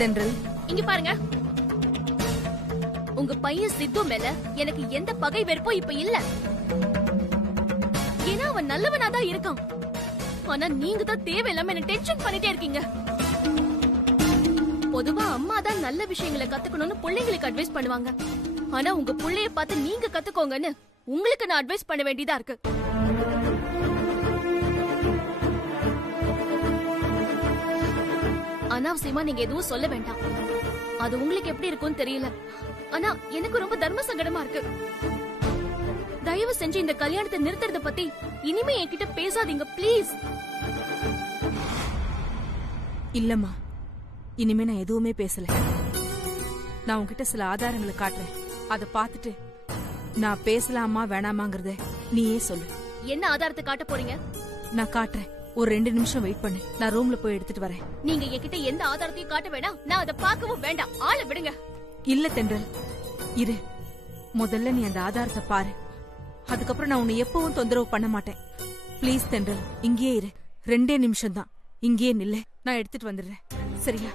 தென்றல், இங்க பாருங்க, உங்க பையன் சித்து மேல எனக்கு எந்த பகை வெறுப்போ இப்ப இல்ல. ஏன்னா அவன் நல்லவனா தான் இருக்கான். ஆனா நீங்க தான் தேவையில்லாம என்ன டென்ஷன் பண்ணிட்டே இருக்கீங்க. பொதுவா அம்மா தான் நல்ல விஷயங்களை கத்துக்கணும்னு பிள்ளைங்களுக்கு அட்வைஸ் பண்ணுவாங்க. ஆனா உங்க புள்ளைய பார்த்து நீங்க கத்துக்கோங்கன்னு உங்களுக்கு நான் அட்வைஸ் பண்ண வேண்டியதா இருக்கு. அனாவசியமா நீங்க எதுவும் சொல்ல வேண்டாம். அது உங்களுக்கு எப்படி இருக்கும்னு தெரியல. ஆனா எனக்கு ரொம்ப தர்ம சங்கடமா இருக்கு. தயவு செஞ்சு இந்த கல்யாணத்தை நிறுத்துறத பத்தி இனிமே என்கிட்ட பேசாதீங்க ப்ளீஸ். இல்லம்மா, இனிமே நான் எதுவுமே பேசல. நான் உன்கிட்ட சில ஆதாரங்களை காட்டுறேன். அதை பார்த்துட்டு நான் பேசலாமா வேணாமாங்கறத நீயே சொல்லு. என்ன ஆதாரத்தை காட்ட போறீங்க? நான் காட்டுறேன். ஒரு 2 நிமிஷம் வெயிட் பண்ணு. நான் ரூம்ல போய் எடுத்துட்டு வரேன். நீங்க என்கிட்ட எந்த ஆதாரத்தையும் காட்ட வேண்டாம். நான் அதை பார்க்கவும் வேண்டாம். ஆளை விடுங்க. இல்ல தென்றல், இரு. முதல்ல நீ அந்த ஆதாரத்தை பாரு. அதுக்கப்புறம் நான் உன்னை எப்பவும் தொந்தரவு பண்ண மாட்டேன். ப்ளீஸ் தென்றல், இங்கேயே இரு. 2 நிமிஷம் தான். இங்கேயே நில்லு. நான் எடுத்துட்டு வந்துடுறேன். சரியா?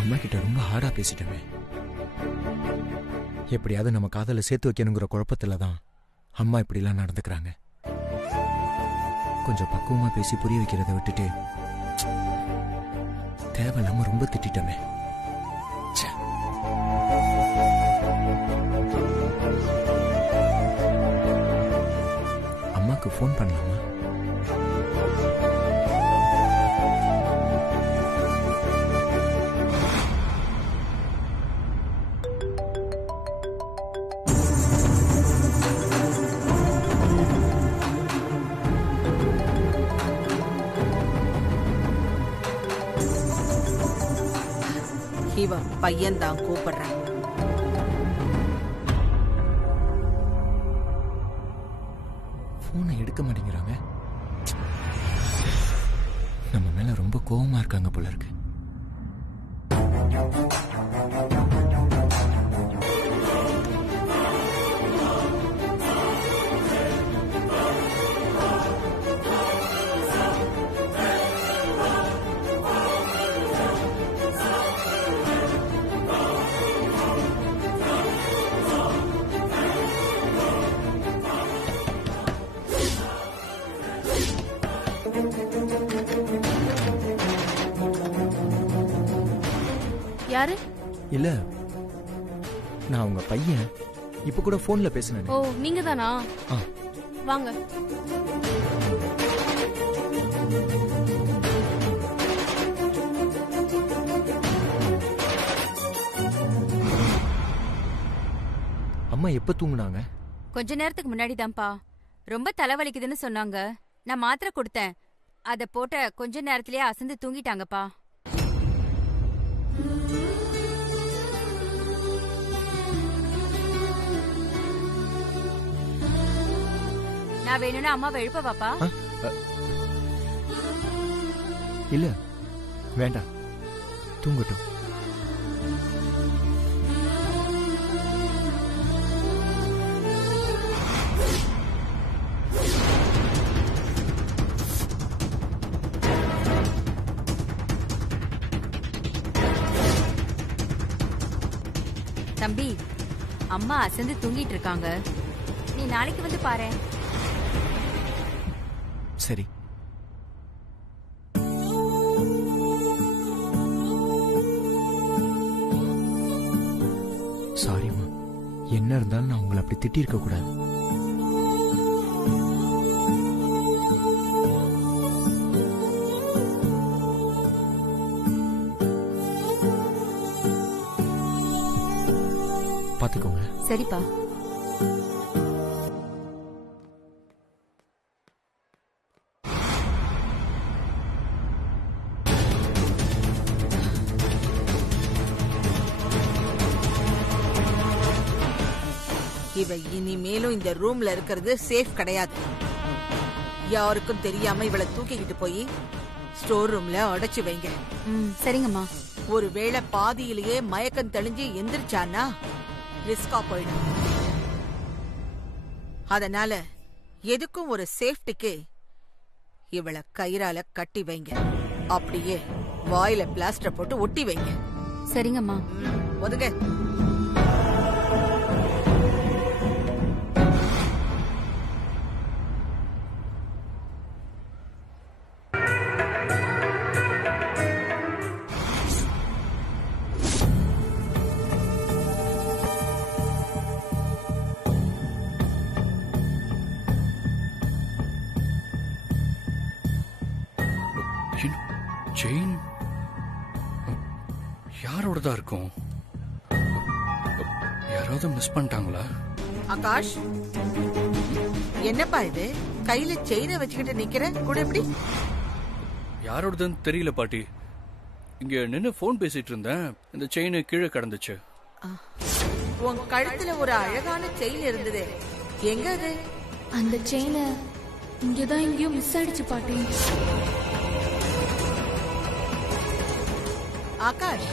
அம்மா கிட்ட ரொம்ப ஹார்டா பேசிட்டோமே. எப்படியாவது நம்ம காதல சேர்த்து வைக்கணுங்கிற குழப்பத்துல தான் அம்மா இப்படிலாம் நடந்துக்கிறாங்க. கொஞ்சம் பக்குவமா பேசி புரிய வைக்கிறத விட்டுட்டு தேவையில்லாம ரொம்ப திட்டமே. அம்மாக்கு ஃபோன் பண்ணலாமா? இவன் பையன் தான் கூப்பிடுறான். போனை எடுக்க மாட்டேங்கிறாங்க. நம்ம மேல ரொம்ப கோவமா இருக்காங்க போல இருக்கு. யாரு? இல்ல, நான் உங்க பையன். இப்ப கூட போன்ல பேசினேன். ஓ, நீங்க தானா? வாங்க. அம்மா எப்ப தூங்குனாங்க? கொஞ்ச நேரத்துக்கு முன்னாடி தான்ப்பா. ரொம்ப தலைவலிக்குதுன்னு சொன்னாங்க. நான் மாத்திரை கொடுத்தேன். அத போட்ட கொஞ்ச நேரத்திலேயே அசந்து தூங்கிட்டாங்கப்பா. நான் வேணும்னா அம்மாவை எழுப்ப பாப்பா. இல்ல, வேண்டாம், தூங்கட்டும். தம்பி, அம்மா அசந்து தூங்கிட்டு இருக்காங்க. நீ நாளைக்கு வந்து பாரு. சரி. சாரிம்மா, என்ன இருந்தாலும் நான் உங்களை அப்படி திட்டி இருக்க கூடாது. பாத்துக்கோங்க. சரிப்பா. இவ இனிமேலும் இந்த ரூம்ல இருக்கிறது சேஃப் கிடையாது. யாருக்கும் தெரியாம இவளை தூக்கிக்கிட்டு போய் ஸ்டோர் ரூம்ல அடைச்சு வைங்க. சரிங்கம்மா. ஒருவேளை பாதியிலேயே மயக்கம் தெளிஞ்சு எந்திரிச்சானா ரிஸ்கா போயிடும். அதனால எதுக்கும் ஒரு சேஃப்டிக்கு இவளை கயிறால கட்டி வைங்க. அப்படியே வாயில பிளாஸ்டர் போட்டு ஒட்டி வைங்க. சரிங்கம்மா. ஒதுங்க. செயின் யாரோடதா இருக்கும்? யாராவது மிஸ் பண்ணிட்டாங்களா? ஆகாஷ், என்னப்பா இது? கையில செயினை வச்சுக்கிட்டு நிக்கிற கூட எப்படி? யாரோடதுன்னு தெரியல பாட்டி. இங்க நின்னு போன் பேசிட்டு இருந்தேன், இந்த செயின் கீழே கிடந்துச்சு. உன் கழுத்துல ஒரு அழகான செயின் இருந்தது, எங்க அது? அந்த செயினை இங்கதான் எங்கேயோ மிஸ் ஆயிடுச்சு பாட்டி. ஆகாஷ்,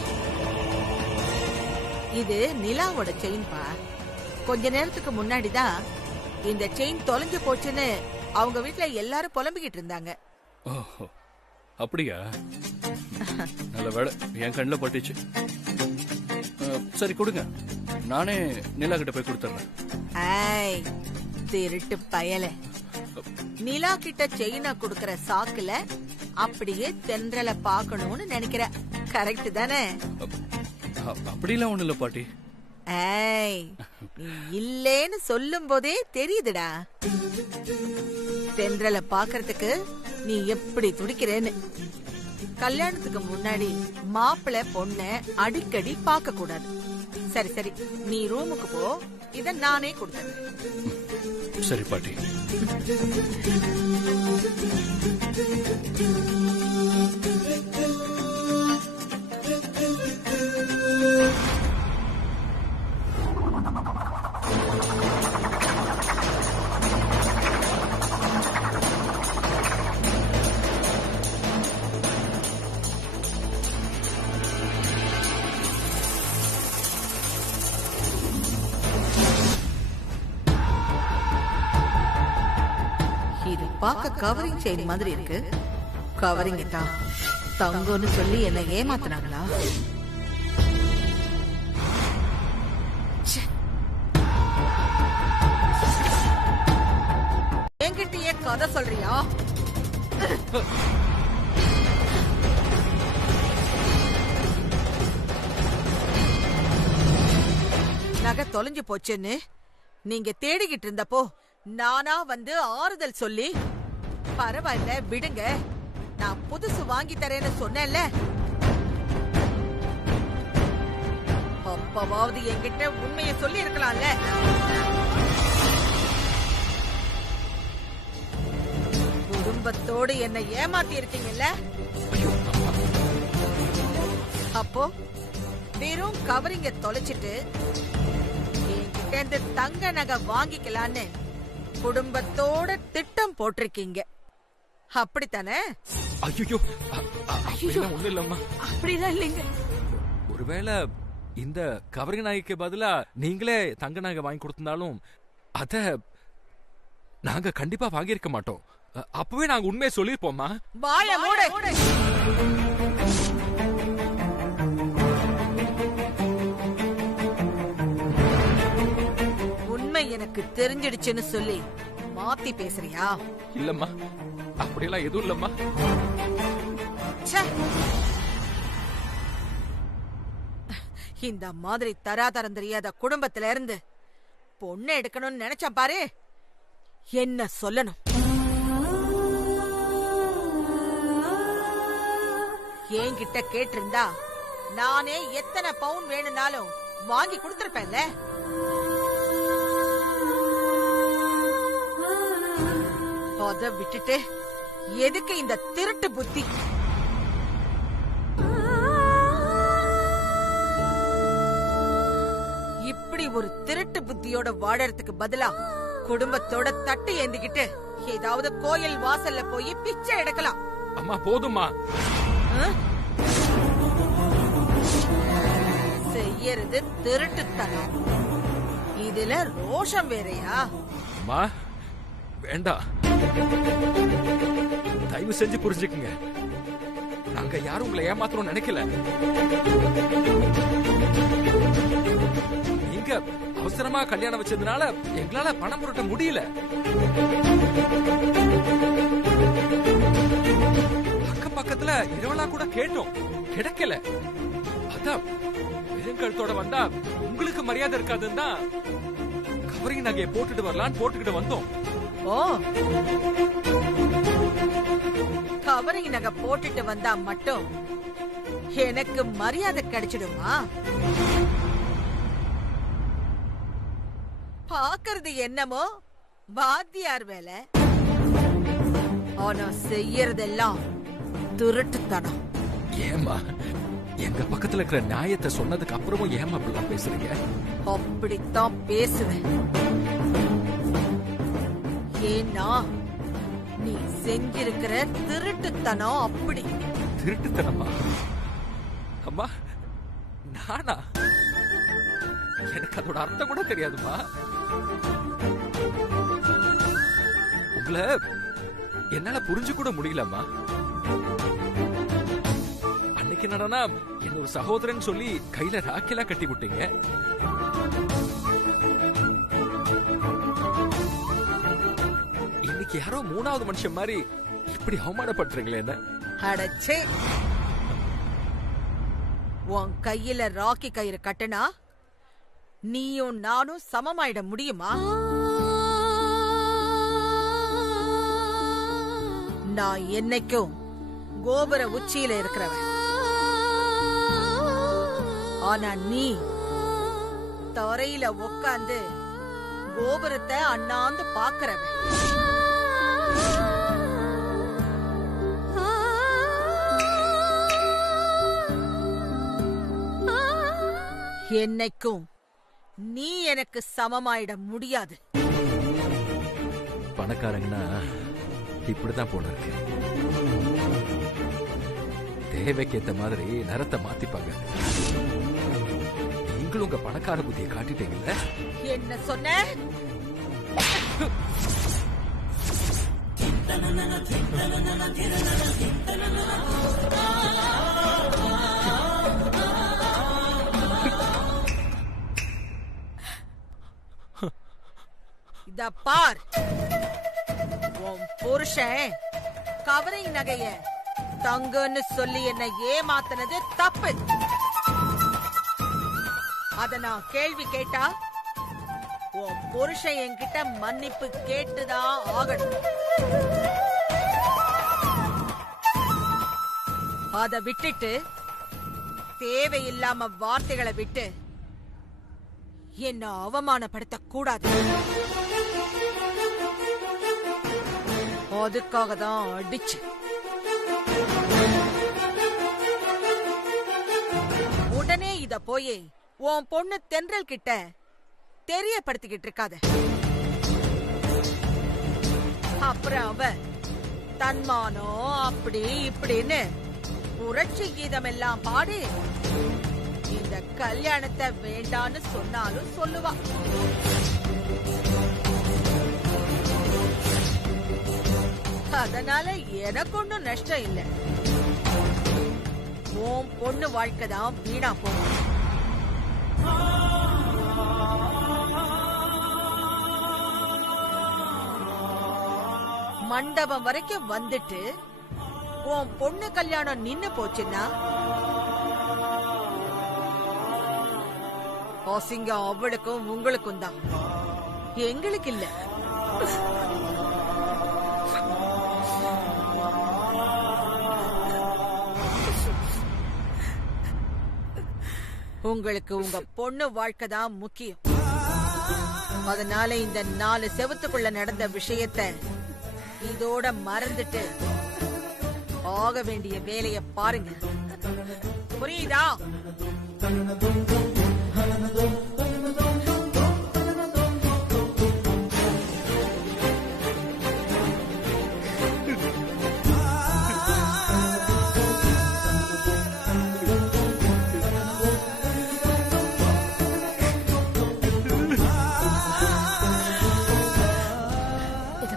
இது நிலாவோட செயின்பா. கொஞ்ச நேரத்துக்கு முன்னாடிதான் இந்த செயின் தொலைஞ்சு போச்சுன்னு அவங்க வீட்டுல எல்லாரும் புலம்பிக்கிட்டு இருந்தாங்க. ஓஹோ, அப்படியா? நல்ல வேலை என் கண்ணில் பட்டுச்சு. சரி கொடுங்க, நானே நிலா கிட்ட போய் கொடுத்துறேன். ஐய், திருட்டு பயல. நிலா கிட்ட செயினா குடுக்கற சாக்குல அப்படியே தென்றல பாக்கணும்னு நினைக்கிற. கரெக்ட் தானே? அப்படிலாம் ஒண்ணு இல்ல பாட்டி. ஏய், நீ இல்லேன்னு சொல்லும் போதே தெரியுதுடா தென்றல பாக்குறதுக்கு நீ எப்படி துடிக்கிறேன்னு. கல்யாணத்துக்கு முன்னாடி மாப்பிள்ளை பொண்ண அடிக்கடி பார்க்க கூடாது. சரி சரி, நீ ரூமுக்கு போ, இத நானே கொடுத்தேன். சரி பாட்டி. இது பார்க்க கவரிங் செயின் மாதிரி இருக்கு. கவரிங் தான் தங்கம்னு சொல்லி என்ன ஏமாத்தினாங்களா? என்கிட்டயே கதை சொல்றியா? நகை தொலைஞ்சு போச்சுன்னு நீங்க தேடிக்கிட்டு இருந்தப்போ நானா வந்து ஆறுதல் சொல்லி, பரவாயில்ல விடுங்க, நான் புதுசு வாங்கி தரேன்னு சொன்னேன்ல, அப்பவாவது என்கிட்ட உண்மையை சொல்லி இருக்கலாம்ல. குடும்பத்தோடு என்ன ஏமாத்தி இருக்கீங்கல்ல. அப்போ வெறும் கவரிங்க தொலைச்சிட்டு என்கிட்ட இருந்து தங்க நகை வாங்கிக்கலான்னு குடும்பத்தோட திட்டம் போட்டிருக்கீங்க, அப்படித்தானே? ஐயோ, ஒண்ணு இல்லம்மா. அப்படிலாம் இல்லைங்க. ஒருவேளை இந்த கவரிங் நகைக்கு பதிலா நீங்களே தங்க நகை வாங்கி கொடுத்திருந்தாலும் அத நாங்க கண்டிப்பா வாங்கியிருக்க மாட்டோம். அப்பவே நாங்க உண்மையை சொல்லிருப்போம்மா. வாய மூடு. உண்மை எனக்கு தெரிஞ்சிடுச்சுன்னு சொல்லி மாத்தி பேசுறியா? இல்லம்மா, அப்படியெல்லாம் எதுவும் இல்லம்மா. இந்த மாதிரி தராதரம் தெரியாத குடும்பத்துல இருந்து பொண்ணு எடுக்கணும்னு நினைச்சா பாரு, என்ன சொல்லணும்? என்கிட்ட கேட்டிருந்தா நானே எத்தனை பவுன் வேணும்னாலும் வாங்கி கொடுத்திருப்பேன்ல. அத விட்டுட்டு எதுக்கு இந்த திருட்டு புத்தி? இப்படி ஒரு திருட்டு புத்தி நிம்மதியோட வாழறதுக்கு பதிலா குடும்பத்தோட தட்டு ஏந்திக்கிட்டு ஏதாவது கோயில் வாசல்ல போய் பிச்சை எடுக்கலாம். அம்மா போதுமா, செய்யறது திருட்டுத்தனம், இதுல ரோஷம் வேறையா? அம்மா வேண்டாம், தயவு செஞ்சு புரிஞ்சுக்குங்க. நாங்க யாரும் உங்களை ஏமாத்தணும்னு நினைக்கல. நீங்க அவசரமா கல்யாணம் வச்சதுனால எங்களால பணம் புரட்ட முடியல. அக்கம் பக்கத்துல இரவலா கூட கேட்டோம், கிடைக்கல. அதான் வெறுங்கழுத்தோட வந்தா உங்களுக்கு மரியாதை இருக்காதுன்னு தான் கவரிங் நகையை போட்டுட்டு வரலான்னு போட்டுக்கிட்டு வந்தோம். ஓ, கவரிங் நகை போட்டுட்டு வந்தா மட்டும் எனக்கு மரியாதை கிடைச்சிடுமா? பாக்குறது என்னமோ வாத்தியார் வேலை, ஆனா செய்யறதெல்லாம் திருட்டுத்தனம். ஏமா எங்க பக்கத்துல இருக்கிற நியாயத்தை சொன்னதுக்கு அப்புறமும் ஏமா அப்படிலாம் பேசுறீங்க? அப்படித்தான் பேசுவேன். ஏன்னா நீ செஞ்சிருக்கிற திருட்டுத்தனம் அப்படி. திருட்டுத்தனமா? அம்மா நானா? எனக்கு அதோட அர்த்தம் கூட தெரியாதுமா. உங்களை என்னால புரிஞ்சு கூட முடியலம்மா. அன்னைக்கு நடனா என்ன ஒரு சகோதரன் சொல்லி கையில ராக்கிலாம் கட்டி விட்டீங்க. இன்னைக்கு யாரோ மூணாவது மனுஷன் மாதிரி இப்படி அவமானப்படுறீங்களே என்ன? அடச்சே, உன் கையில ராக்கி கயிறு கட்டுனா நீயும் நானும் சமமாயிட முடியுமா? நான் என்னைக்கும் கோபுர உச்சியில இருக்கிறவன், ஆனா நீ தரையில உக்காந்து கோபுரத்தை அண்ணாந்து பாக்குறவன். என்னைக்கும் நீ எனக்கு சமமாயிட முடியாது. பணக்காரங்கன்னா இப்படிதான் போன இருக்கு. தேவைக்கேத்த மாதிரி நிறத்தை மாத்திப்பாங்க. நீங்களும் உங்க பணக்கார புத்தியை காட்டிட்டீங்கல்ல. என்ன சொன்ன? இத பார், உன் புருஷன் கவரிங் நகைய தங்கன்னு சொல்லி என்ன ஏமாத்தினது தப்பு. அத நான் கேள்வி கேட்டா உன் புருஷன் என்கிட்ட மன்னிப்பு கேட்டுதான் ஆகணும். அத விட்டுட்டு தேவையில்லாம வார்த்தைகளை விட்டு என்ன அவமானப்படுத்த கூடாது. அதுக்காக தான் அடிச்சு. உடனே இத போய் உன் பொண்ணு தென்றல் கிட்ட தெரியப்படுத்திக்கிட்டு இருக்காத. அப்புறம் அவ தன்மானம் அப்படி இப்படின்னு புரட்சி கீதம் எல்லாம் பாடி இந்த கல்யாணத்தை வேண்டான்னு சொன்னாலும் சொல்லுவா. அதனால எனக்கு ஒன்னும் நஷ்டம் இல்லை. உன் பொண்ணு வாழ்க்கை தான் வீணா போகும். மண்டபம் வரைக்கும் வந்துட்டு உன் பொண்ணு கல்யாணம் நின்னு போச்சுன்னா அசிங்கம் அவளுக்கும் உங்களுக்கும் தான், எங்களுக்கு இல்ல. உங்களுக்கு உங்க பொண்ணு வாழ்க்கை தான் முக்கியம். அதனால இந்த 4 செவத்துக்குள்ள நடந்த விஷயத்தை இதோட மறந்துட்டு ஆக வேண்டிய வேலைய பாருங்க. புரியுதா?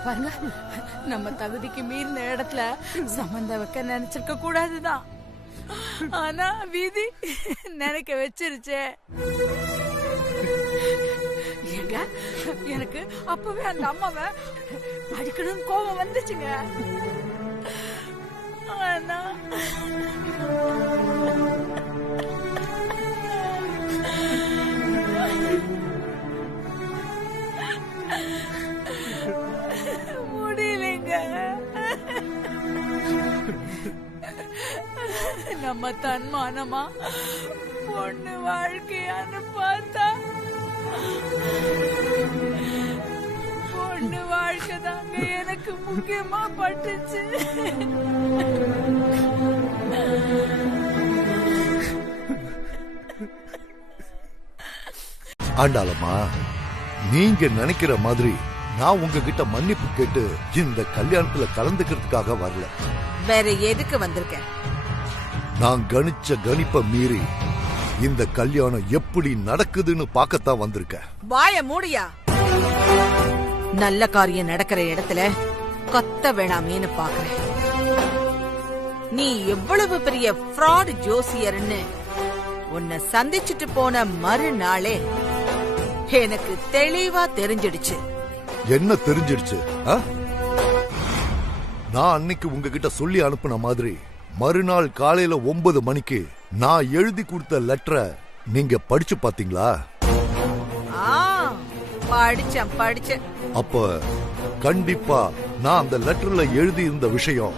பாருங்க, நம்ம தகுதிக்கு மீறின இடத்துல சம்பந்தம் வைக்க நினைச்சிருக்க கூடாதுதான். ஆனா விதி நினைக்க வச்சிருச்சே. ஏங்க, எனக்கு அப்பவே அந்த அம்மாவை அடிக்கணும்னு கோபம் வந்துச்சுங்க. ஆனா முடியலைங்க. நம்ம தன்மானமா பொண்ணு வாழ்க்கையான்னு பார்த்தா பொண்ணு வாழ்க்கை தாங்க எனக்கு முக்கியமா பட்டுச்சு. ஆண்டாளம்மா, நீங்க நினைக்கிற மாதிரி நான் உங்ககிட்ட மன்னிப்பு கேட்டு இந்த கல்யாணத்துல கலந்துக்கிறதுக்காக வரல. வேற எதுக்கு வந்திருக்கேன்? நான் கணிச்ச கணிப்ப மீறி இந்த கல்யாணம் எப்படி நடக்குதுன்னு பார்க்கத்தான் வந்திருக்கேன். வாய மூடியா. நல்ல காரியம் நடக்கிற இடத்துல கத்த வேணாமேன்னு பாக்குறேன். நீ எவ்வளவு பெரிய ஃப்ராட் ஜோசியர்னு உன்னை சந்திச்சுட்டு போன மறுநாளே எனக்கு தெளிவா தெரிஞ்சிடுச்சு. என்ன தெரிஞ்சிடுச்சு? நான் அன்னைக்கு உங்ககிட்ட சொல்லி அனுப்புன மாதிரி மறுநாள் காலையில 9 மணிக்கு நான் எழுதி கொடுத்த லெட்டரை நீங்க படிச்சு பாத்தீங்களா? படிச்சேன். அப்ப கண்டிப்பா நான் அந்த லெட்டர்ல எழுதி இருந்த விஷயம்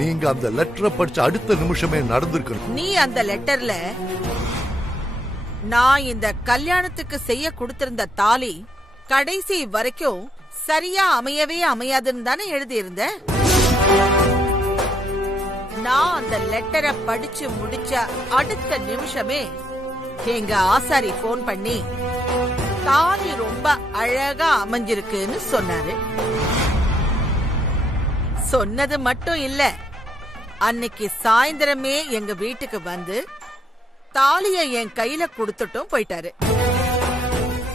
நீங்க அந்த லெட்டரை படிச்ச அடுத்த நிமிஷமே நடந்திருக்கணும். நீ அந்த லெட்டர்ல நான் இந்த கல்யாணத்துக்கு செய்ய கொடுத்திருந்த தாலி கடைசி வரைக்கும் சரியா அமையவே அமையாதுன்னு தானே எழுதி இருந்த. நான் அந்த லெட்டரை படிச்சு முடிச்ச அடுத்த நிமிஷமே எங்க ஆசாரி போன் பண்ணி தாலி ரொம்ப அழகா அமைஞ்சிருக்குன்னு சொன்னாரு. சொன்னது மட்டும் இல்ல, அன்னைக்கு சாயந்தரமே எங்க வீட்டுக்கு வந்து தாலிய என் கையில கொடுத்துட்டும் போயிட்டாரு.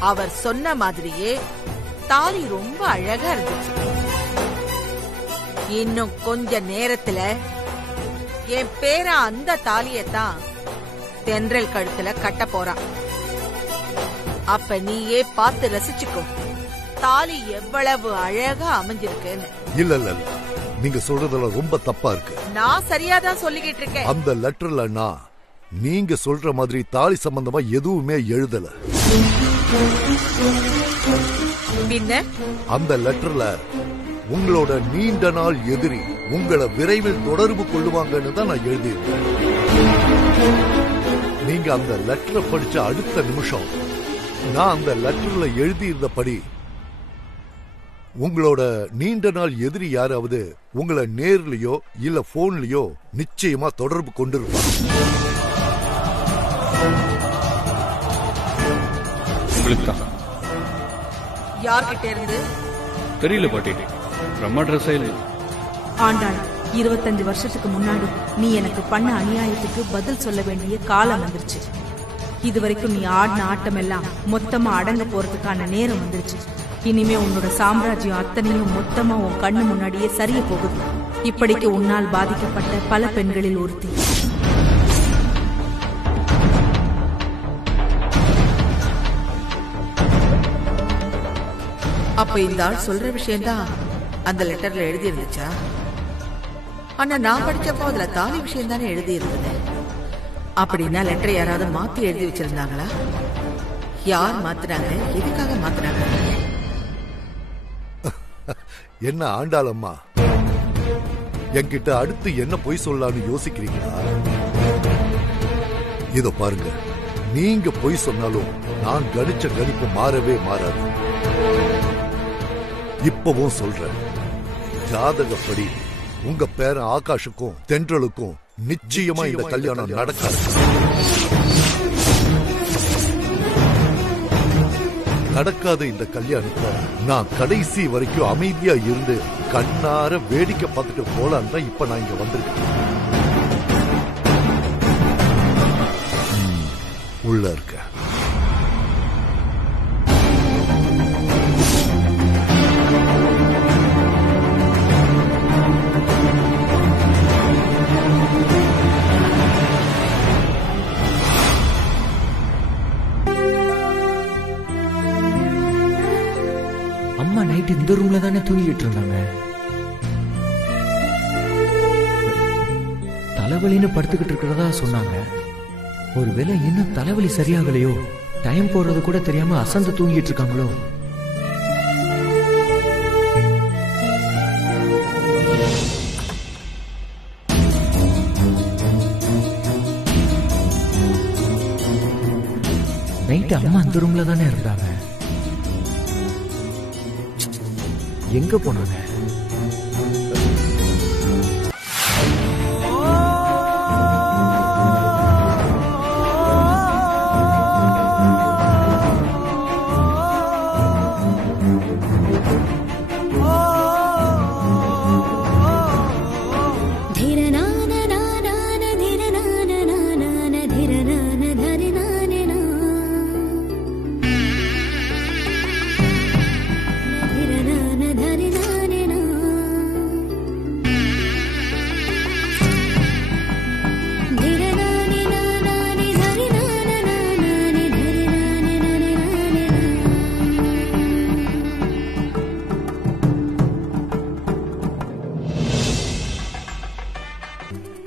அவர் சொன்ன மாதிரியே தாலி ரொம்ப அழகா இருந்துச்சு. இன்னும் கொஞ்ச நேரத்துல என் பேர அந்த தாலியத்தான் தென்றல் கழுத்துல கட்ட போறான். அப்ப நீயே பார்த்து ரசிச்சுக்கோ தாலி எவ்வளவு அழகா அமைஞ்சிருக்குன்னு. இல்ல, நீங்க சொல்றதுல ரொம்ப தப்பா இருக்கு. நான் சரியாதான் சொல்லிக்கிட்டு இருக்கேன். அந்த லெட்டர்ல நான் நீங்க சொல்ற மாதிரி தாலி சம்பந்தமா எதுவுமே எழுதல. பின்ன அந்த லெட்டர்ல உங்களோட நீண்ட நாள் எதிரி உங்களை விரைவில் தொடர்பு கொள்ளுவாங்கன்னு தான் நான் எழுதியிருக்கேன். நீங்க அந்த லெட்டரை படிச்ச அடுத்த நிமிஷம் நான் அந்த லெட்டர்ல எழுதியிருந்தபடி உங்களோட நீண்ட நாள் எதிரி யாராவது உங்களை நேர்லயோ இல்ல போன்லயோ நிச்சயமா தொடர்பு கொண்டிருப்பாங்க. யார்கிட்ட இருந்து தெரியல பாட்டி. பிரம்மா ட்ரெஸ் ஆண்டாள், 25 வருஷத்துக்கு முன்னாடி நீ எனக்கு பண்ண அநியாயத்துக்கு பதில் சொல்ல வேண்டிய காலம் வந்துருச்சு. இதுவரைக்கும் நீ ஆடின ஆட்டம் எல்லாம் மொத்தமா அடங்க போறதுக்கான நேரம் வந்துருச்சு. இனிமே உன்னோட சாம்ராஜ்யம் அத்தனையும் மொத்தமா உன் கண்ணு முன்னாடியே சரிய போகுது. இப்படிக்கு உன்னால் பாதிக்கப்பட்ட பல பெண்களில் ஒருத்தி. அப்ப இந்த ஆள் சொல்ற விஷயம்தான் அந்த லெட்டர்ல எழுதி இருந்துச்சா? ஆனா நான் படிச்சப்போ அதுல தாலி விஷயம் தானே எழுதி இருந்தது. அப்படின்னா லெட்டர் யாராவது மாத்தி எழுதி வச்சிருந்தாங்களா? யார் மாத்தினாங்க? எதுக்காக மாத்தினாங்க? என்ன ஆண்டாளம்மா, என்கிட்ட அடுத்து என்ன பொய் சொல்லலாம்னு யோசிக்கிறீங்களா? இதோ பாருங்க, நீங்க பொய் சொன்னாலும் நான் கணிச்ச கணிப்பு மாறவே மாறாது. இப்பவும் சொல்றேன், ஜாதகப்படி உங்க பேரன் ஆகாஷுக்கும் தென்றலுக்கும் நிச்சயமா இந்த கல்யாணம் நடக்காது. நடக்காத இந்த கல்யாணத்தை நான் கடைசி வரைக்கும் அமைதியா இருந்து கண்ணார வேடிக்கை பார்த்துட்டு போலான்னு தான் இப்ப நான் இங்க வந்திருக்கேன். உள்ள இருக்க ரூம்ல தானே தூங்கிட்டு இருந்தாங்க. தலைவலின்னு படுத்துக்கிட்டு இருக்கிறதா சொன்னாங்க. ஒருவேளை இன்னும் தலைவலி சரியாகலையோ, டைம் போறது கூட தெரியாம அசந்து தூங்கிட்டு இருக்காங்களோ. நைட்டு அம்மா அந்த ரூம்ல தானே இருந்தாங்க. எங்க போனாங்க?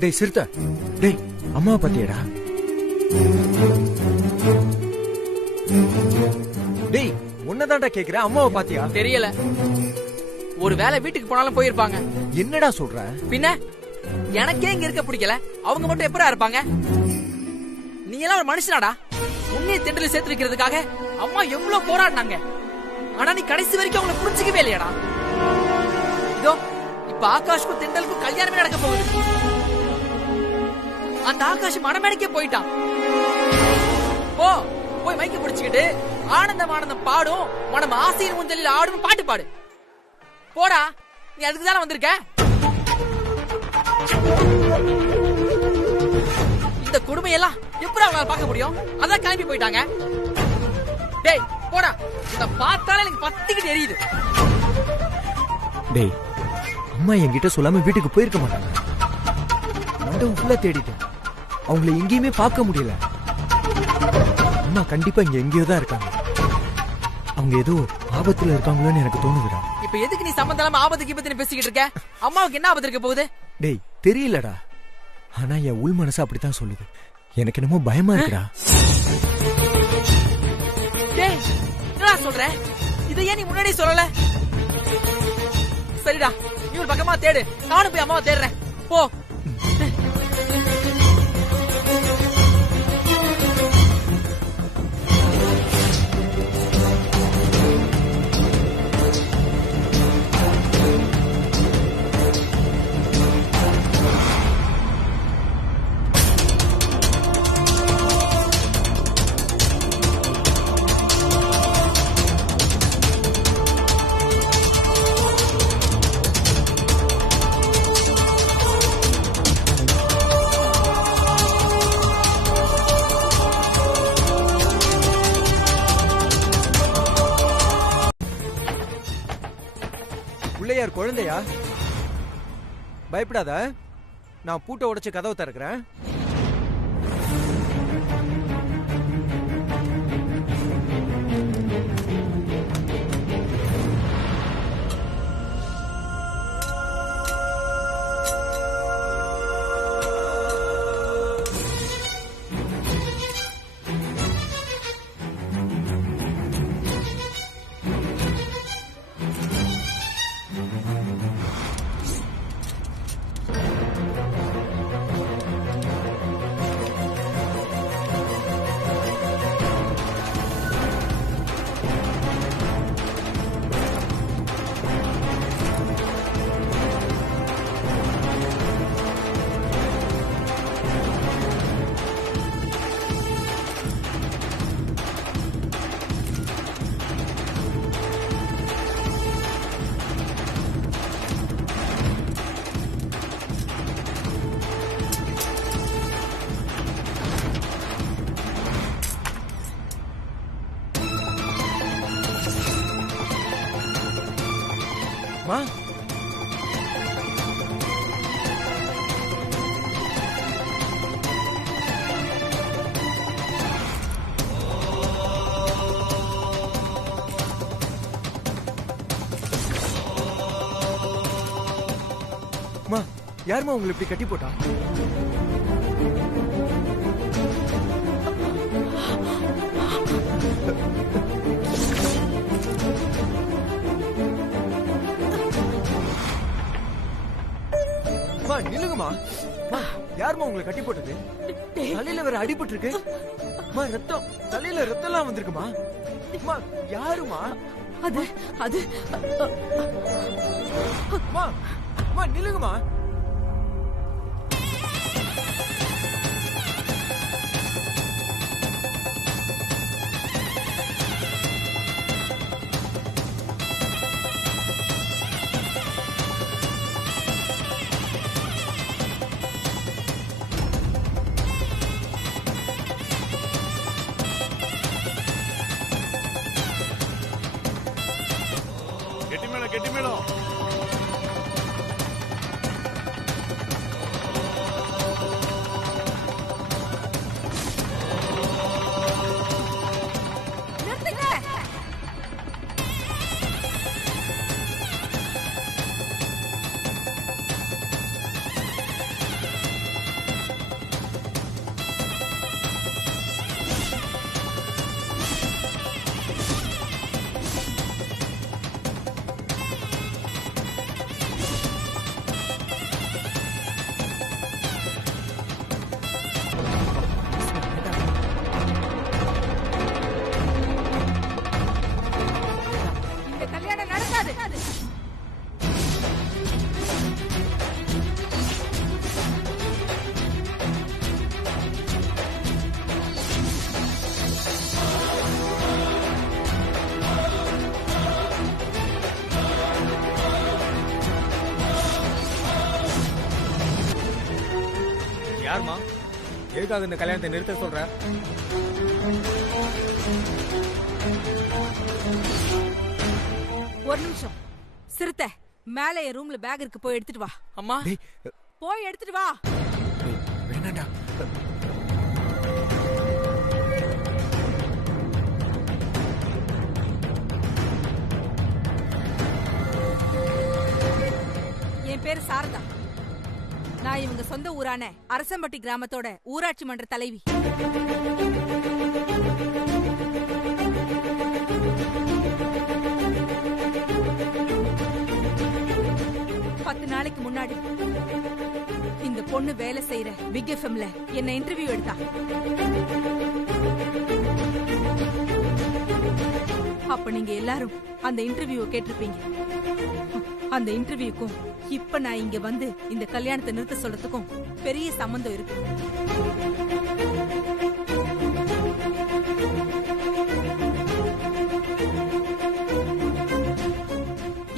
டேய் சிறுத்தை, டேய் அம்மாவை பத்தியடா. டேய் உன்னதான்டா கேக்குறேன், அம்மாவை பாத்தியா? தெரியல. ஒரு வேளை வீட்டுக்கு போனாலும் போயிருப்பாங்க. என்னடா சொல்ற? பின்ன எனக்கே இங்க இருக்க பிடிக்கல, அவங்க மட்டும் எப்படா இருப்பாங்க? நீ எல்லாம் ஒரு மனுஷனாடா? உன்னைய திண்டல சேர்த்து வைக்கிறதுக்காக அம்மா எவ்வளவு போராடினாங்க. ஆனா நீ கடைசி வரைக்கும் அவங்களை புரிஞ்சுக்கவே இல்லையாடா? இதோ இப்ப ஆகாஷ்க்கும் திண்டலுக்கும் கல்யாணமே நடக்க போகுது. அந்த ஆகாஷ் மனமேடைக்கே போயிட்டான். போய் மைக்க பிடிச்சுக்கிட்டு ஆனந்தம் ஆனந்தம் பாடும், மனம் ஆசையின் ஊஞ்சலில் ஆடும் பாட்டு பாடு. போடா, நீ அதுக்கு தானே வந்திருக்க. இந்த கொடுமையெல்லாம் எப்படி அவங்களால பார்க்க முடியும்? அதான் கிளம்பி போயிட்டாங்க. டேய் போடா, இத பார்த்தாலே எனக்கு பத்திக்கிட்டு எரியுது. டேய் அம்மா என்கிட்ட சொல்லாம வீட்டுக்கு போயிருக்க மாட்டாங்க. மண்டபம் ஃபுல்லா தேடிட்டேன், அவங்களை எங்கேயுமே பார்க்க முடியல. அம்மா கண்டிப்பா இங்க எங்கேயோ தான் இருக்காங்க. அவங்க ஏதோ ஆபத்துல இருக்காங்களோன்னு எனக்கு தோணுதுடா. இப்ப எதுக்கு நீ சம்பந்தம் இல்லாம ஆபத்துக்கு பத்தி பேசிக்கிட்டு இருக்க? அம்மாவுக்கு என்ன ஆபத்து இருக்க போகுது? டேய் தெரியலடா, ஆனா என் உள் மனசு அப்படித்தான் சொல்லுது. எனக்கு என்னமோ பயமா இருக்குடா. டேய் என்னடா சொல்ற? இதை ஏன் நீ முன்னாடி சொல்லல? சரிடா, நீ ஒரு பக்கமா தேடு, நானும் போய் அம்மாவை தேடுறேன். போ. பிள்ளையார் குழந்தையா? பயப்படாத, நான் பூட்டை உடைச்சு கதவை திறக்கிறேன். மா மா யாருமா உங்களை இப்படி கட்டி போட்டா? நில்லுங்கம்மா. யாருமா உங்களை கட்டி போட்டது? தலையில வேற அடிபட்டு இருக்கு. ரத்தம், தலையில ரத்தம் எல்லாம் வந்திருக்குமா? யாருமா அது? அது நில்லுங்கம்மா. கெட்டி மேளம். யாருமா? எதுக்காக இந்த கல்யாணத்தை நிறுத்த சொல்ற? ஒரு நிமிஷம். சிறுத்தை, மேல என் ரூம்ல பேக் இருக்கு, போய் எடுத்துட்டு வா. அம்மா, போய் எடுத்துட்டு வா. வேணாண்டா. என் பேரு சாரதா. நான் இவங்க சொந்த ஊரான அரசம்பட்டி கிராமத்தோட ஊராட்சி மன்ற தலைவி. பத்து நாளைக்கு முன்னாடி இந்த பொண்ணு வேலை செய்யற பிக் எஃப்எம்ல என்ன இன்டர்வியூ எடுத்தா. அப்ப நீங்க எல்லாரும் அந்த இன்டர்வியூ கேட்டிருப்பீங்க. அந்த இன்டர்வியூக்கும் இப்ப நான் இங்க வந்து இந்த கல்யாணத்தை நிறுத்த சொல்றதுக்கும் பெரிய சம்பந்தம் இருக்கு.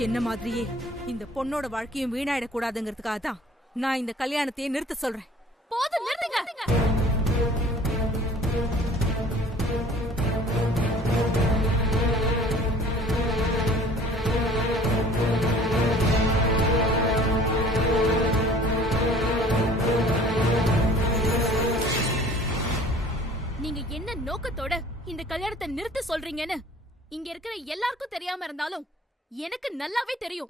என்ன மாதிரியே இந்த பொண்ணோட வாழ்க்கையும் வீணாயிடக்கூடாதுங்கிறதுக்காக தான் நான் இந்த கல்யாணத்தையே நிறுத்த சொல்றேன். போதும், நிறுத்துங்க. நீங்க என்ன நோக்கத்தோட இந்த கல்யாணத்தை நிறுத்த சொல்றீங்கன்னு இங்க இருக்கிற எல்லாருக்கும் தெரியாம இருந்தாலும் எனக்கு நல்லாவே தெரியும்.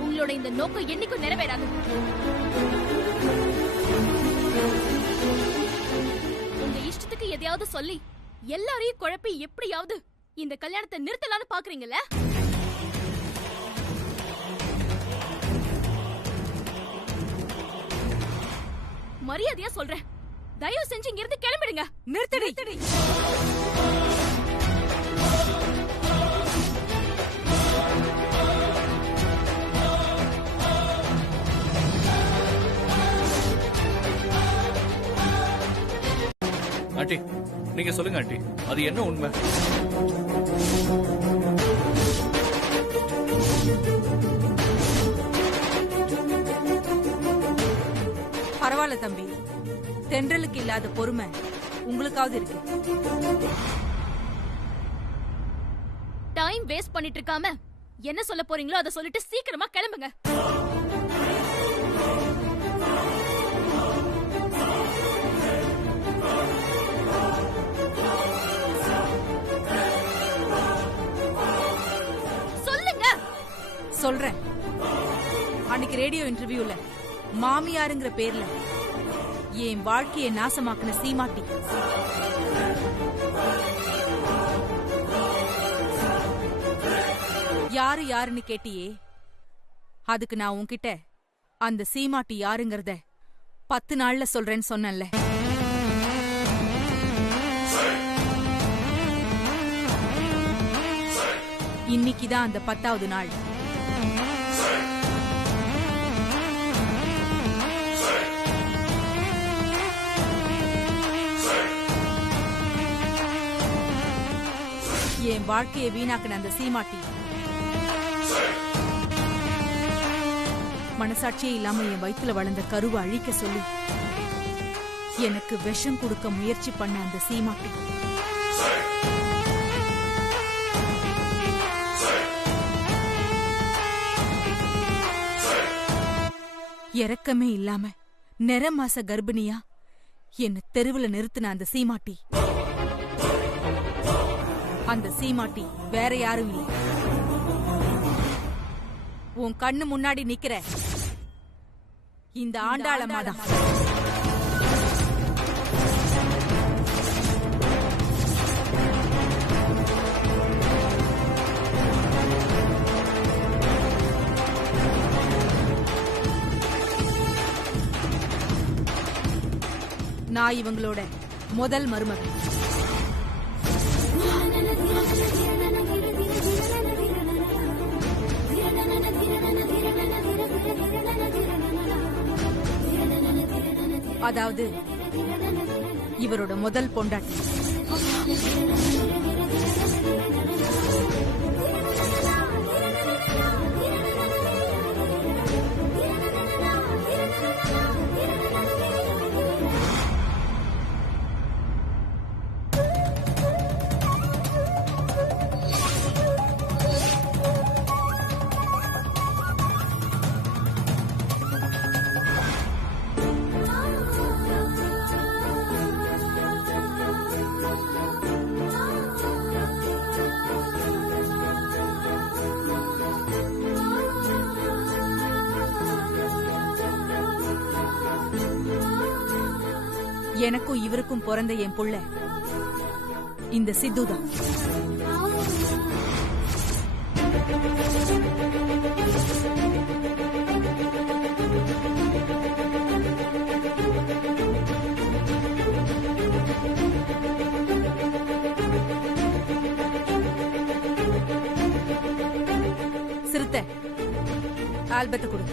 உங்களோட இந்த நோக்கம் என்னைக்கும் நிறைவேறாது. உங்க இஷ்டத்துக்கு எதையாவது சொல்லி எல்லாரையும் குழப்பி எப்படியாவது இந்த கல்யாணத்தை நிறுத்தலான்னு பாக்குறீங்கல்ல? மரியாதையா சொல்றேன், தயவு செஞ்சு இங்க இருந்து கிளம்பிடுங்க. நிறுத்தடி. ஆண்டி, நீங்க சொல்லுங்க ஆண்டி, அது என்ன உண்மை? பரவாயில்ல தம்பி, தென்றலுக்கு இல்லாத பொறுமை உங்களுக்காவது இருக்கு. டைம் வேஸ்ட் பண்ணிட்டு இருக்காம என்ன சொல்ல போறீங்களோ அதை சொல்லிட்டு சீக்கிரமா கிளம்புங்க. சொல்றேன். அன்னைக்கு ரேடியோ இன்டர்வியூல மாமியாருங்கிற பேர்ல என் வாழ்க்கையை நாசமாக்குன சீமாட்டி யாரு யாருன்னு கேட்டியே, அதுக்கு நான் உன்கிட்ட அந்த சீமாட்டி யாருங்கறத 10 நாள்ல சொல்றேன்னு சொன்னேன்ல. இன்னைக்குதான் அந்த 10வது நாள். என் வாழ்க்கையை வீணாக்குன அந்த சீமாட்டி மனசாட்சியே இல்லாம என் வயித்துல வளர்ந்த கருவை அழிக்க சொல்லி எனக்கு விஷம் கொடுக்க முயற்சி பண்ண அந்த சீமாட்டி இரக்கமே இல்லாம நிறமாச கர்ப்பிணியா என்ன தெருவுல நிறுத்தின அந்த சீமாட்டி, அந்த சீமாட்டி வேற யாரும் இல்லை, உன் கண்ணு முன்னாடி நிக்கிற இந்த ஆண்டாளம்மா தான். நான் இவங்களோட முதல் மருமகன். அதாவது இவரோட முதல் பொண்டாட்டி. எனக்கும் இவருக்கும் பிறந்த என் புள்ள இந்த சித்துதான். சிறுத்தை ஆல்பத்தை கொடு.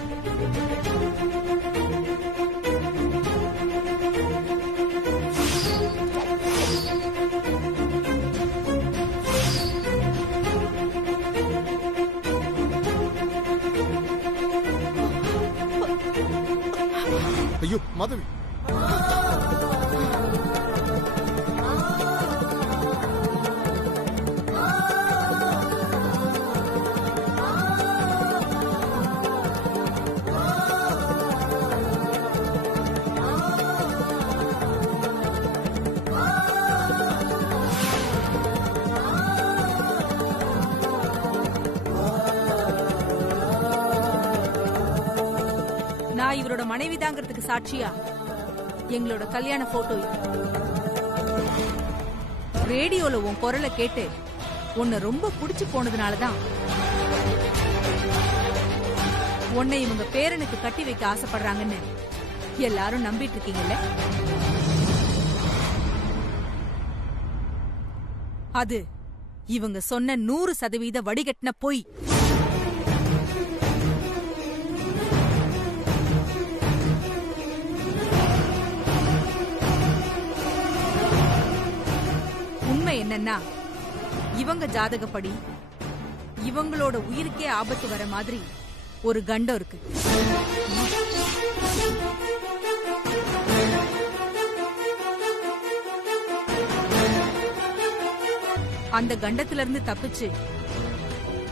ஐயோ மாதவி, நான் இவரோட மனைவிதாங்கிறதுக்கு சாட்சியா எங்களோட கல்யாண போட்டோ. ரேடியோல உன் குரலை கேட்டு உன்னை ரொம்ப புடிச்சு போனதுனாலதான் உன்னை இவங்க பேரனுக்கு கட்டி வைக்க ஆசைப்படுறாங்கன்னு எல்லாரும் நம்பிட்டு இருக்கீங்கல்ல. அது இவங்க சொன்ன 100% வடிகட்டின பொய். உண்மை என்னன்னா, இவங்க ஜாதகப்படி இவங்களோட உயிருக்கே ஆபத்து வர மாதிரி ஒரு கண்டம் இருக்கு. அந்த கண்டத்துல இருந்து தப்பிச்சு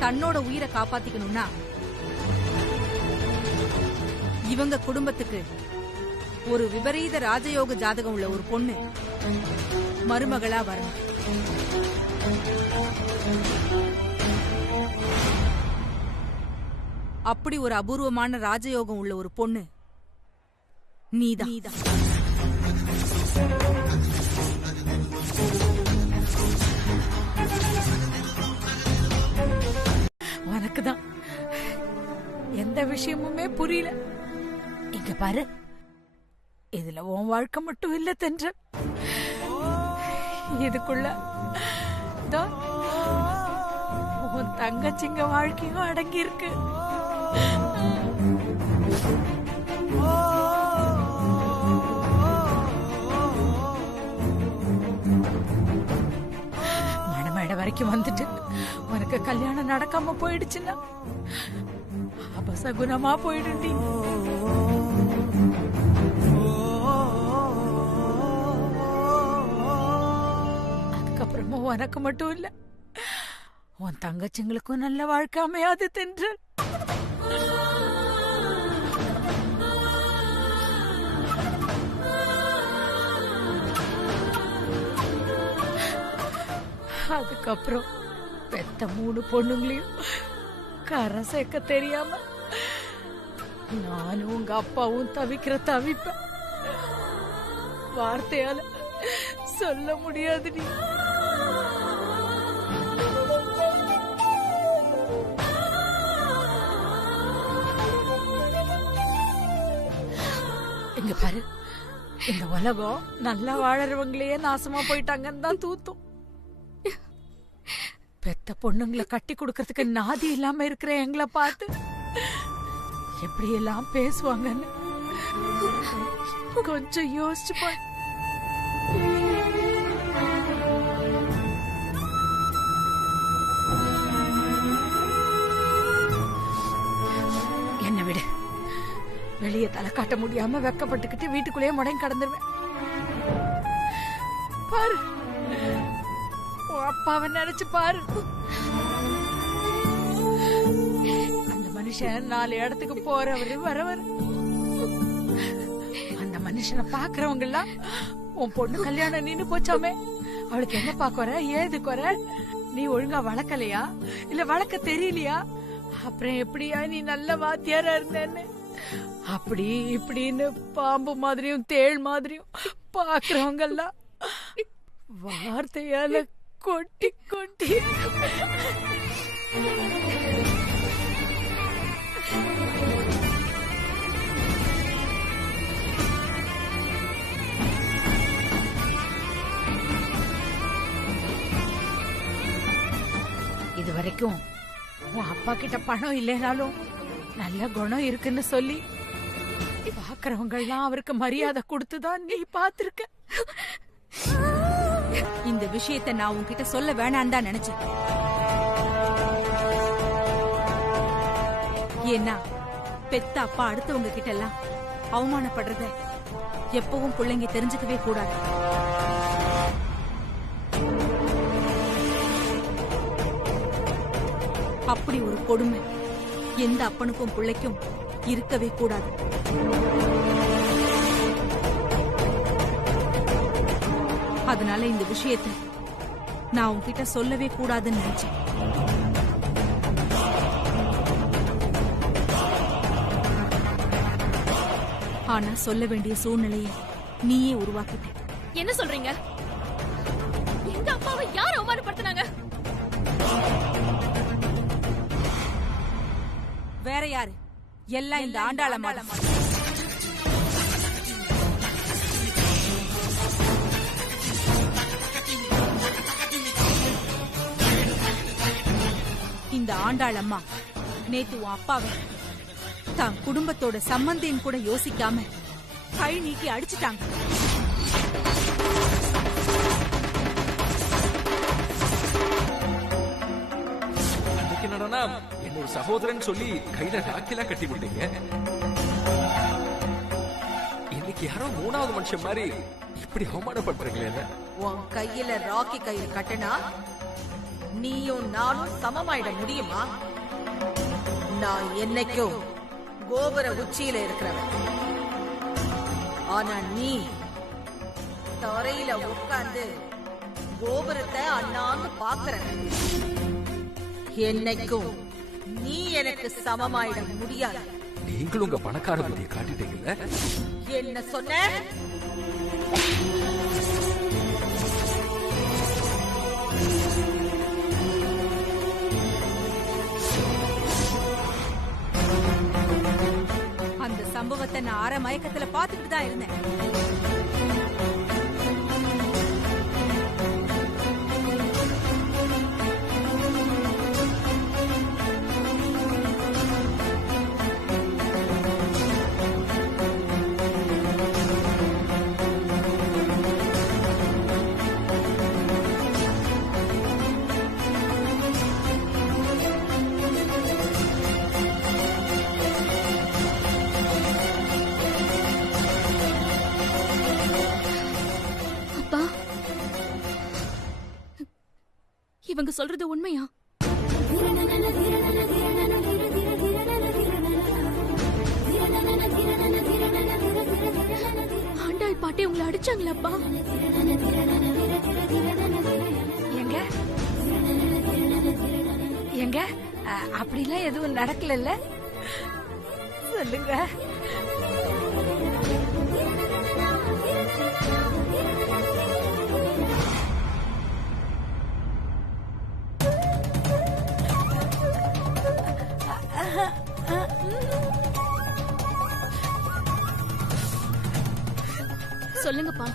தன்னோட உயிரை காப்பாத்திக்கணும்னா இவங்க குடும்பத்துக்கு ஒரு விபரீத ராஜயோக ஜாதகம் உள்ள ஒரு பொண்ணு மருமகளா வரணும். அப்படி ஒரு அபூர்வமான ராஜயோகம் உள்ள ஒரு பொண்ணு நீதான். உனக்குதான் எந்த விஷயமுமே புரியல. இங்க பாரு, இதுல உன் வாழ்க்கை மட்டும் இல்ல தென்றல், இதுக்குள்ள உன் தங்கச்சிங்க வாழ்க்கையும் அடங்கி இருக்கு. மணமேடை வரைக்கும் வந்துட்டு உனக்கு கல்யாணம் நடக்காம போயிடுச்சுன்னா அபசகுணமா போயிடுண்டி. அதுக்கப்புறமும் உனக்கு மட்டும் இல்ல, உன் தங்கச்சிங்களுக்கும் நல்ல வாழ்க்கை அமையாது தென்றல். அதுக்கப்புறம் பெத்த 3 பொண்ணுங்களையும் கரை சேர்க்க தெரியாம நானும் உங்க அப்பாவும் தவிக்கிற தவிப்ப வார்த்தையால சொல்ல முடியாது. நீ இங்க பாரு, இந்த உலகம் நல்லா வாழறவங்களையே நாசமா போயிட்டாங்கன்னு தான் தூத்தும். பெத்த பொண்ணுங்களை கட்டி கொடுக்கறதுக்கு நாதி இல்லாம இருக்கிற எங்களை பார்த்து எப்படி எல்லாம் பேசுவாங்கன்னு கொஞ்சம் யோசிச்சு பாரு. என்ன விடு, வெளியே தலை காட்ட முடியாம வெக்கப்பட்டுக்கிட்டு வீட்டுக்குள்ளேயே முடங்கி கடந்துருவேன். பாரு, அப்பாவை நினைச்சு பாரு. அந்த மனுஷன் 4 இடத்துக்கு போறவரு வரவர். அந்த மனுஷனை பாக்குறவங்க எல்லாம் உன் பொண்ணு கல்யாணம் நின்னு போச்சாமே, அவளுக்கு என்ன பாக்குற, ஏது குறை, நீ ஒழுங்கா வளர்க்கலையா இல்ல வளர்க்க தெரியலையா, அப்புறம் எப்படியா நீ நல்ல வாத்தியாரா இருந்தேன்னு அப்படி இப்படின்னு பாம்பு மாதிரியும் தேள் மாதிரியும் பாக்குறவங்க எல்லாம் வார்த்தையால கொட்டி கொட்டி இது வரைக்கும் உன் அப்பா கிட்ட பணம் இல்லைனாலும் நல்ல குணம் இருக்குன்னு சொல்லி பாக்குறவங்க எல்லாம் அவருக்கு மரியாதை கொடுத்துதான் நீ பாத்திருக்க. இந்த விஷயத்தை நான் உன்கிட்ட சொல்ல வேணான்னு தான் நினைச்சேன். ஏன்னா பெத்த அப்பா அடுத்தவங்க கிட்ட எல்லாம் அவமானப்படுறத எப்பவும் பிள்ளைங்க தெரிஞ்சுக்கவே கூடாது. அப்படி ஒரு கொடுமை எந்த அப்பனுக்கும் பிள்ளைக்கும் இருக்கவே கூடாது. அதனால இந்த விஷயத்தை நான் உன்கிட்ட சொல்லவே கூடாதுன்னு நினைச்சேன். ஆனா சொல்ல வேண்டிய சூழ்நிலையை நீயே உருவாக்கிட்ட. என்ன சொல்றீங்க? எங்க அப்பாவை யார் அவமானப்படுத்தினாங்க? வேற யாரு? எல்லாம் இந்த ஆண்டாள மாட. இந்த ஆண்டாளம்மா நேத்து உன் அப்பாவை தான் குடும்பத்தோட சம்பந்தின்னு கூட யோசிக்காம கை நீக்கி அடிச்சுட்டாங்க. என்னடா என்னோட சகோதரன் சொல்லி கையில ராக்கிலாம் கட்டி விட்டீங்க. இன்னைக்கு யாரோ 3வது மனுஷன் மாதிரி இப்படி அவமானப்படுறீங்களே. உன் கையில ராக்கி கயிறு கட்டினா நீயும் நானும் சமமாயிட முடியுமா? நான் என்னைக்கும் கோபுர உச்சியில இருக்கிறவன். ஆனா நீ தரையில உட்கார்ந்து கோபுரத்தை அண்ணாந்து பாக்குற. என்னைக்கும் நீ எனக்கு சமமாயிட முடியாது. நீங்களும் உங்க பணக்கார புத்தியை காட்டிட்டீங்கல்ல. என்ன சொன்ன? அந்த சம்பவத்தை நான் அரை மயக்கத்துல பாத்துக்கிட்டு தான் இருந்தேன். அப்பா, இவங்க சொல்றது உண்மையா? ஆண்டாள் பாட்டி உங்களை அடிச்சாங்களாப்பா? எங்க எங்க அப்படிலாம் எதுவும் நடக்கல. சொல்லுங்க. சொல்லுங்கப்பா.